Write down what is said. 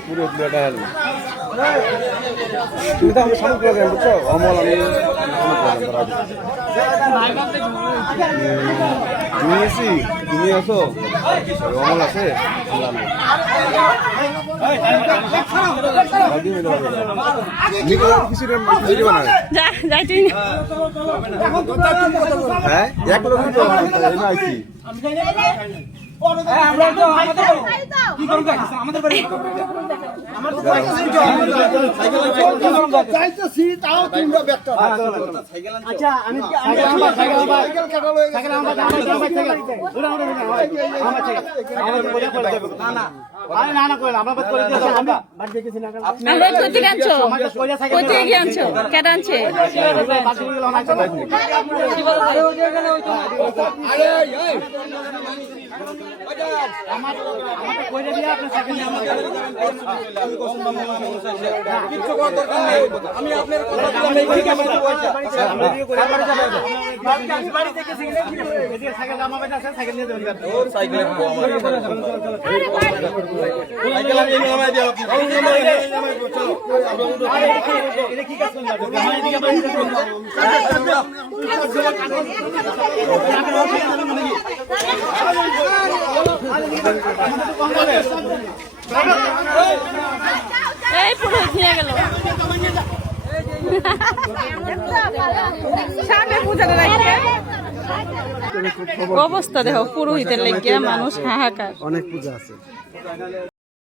পুরো প্লেটা হল তুমি তো আমি সমুদ্র গেম বুঝছো অমল আমি নিয়েছি তুমি আসো অমল আছে হ্যাঁ এক লোক আইছি এই পুরো নিয়ে গেল সামনে পূজাটা রাখছে অবস্থা দেখো পুরোহিতের লেগে মানুষ হাহাকার অনেক পূজা আছে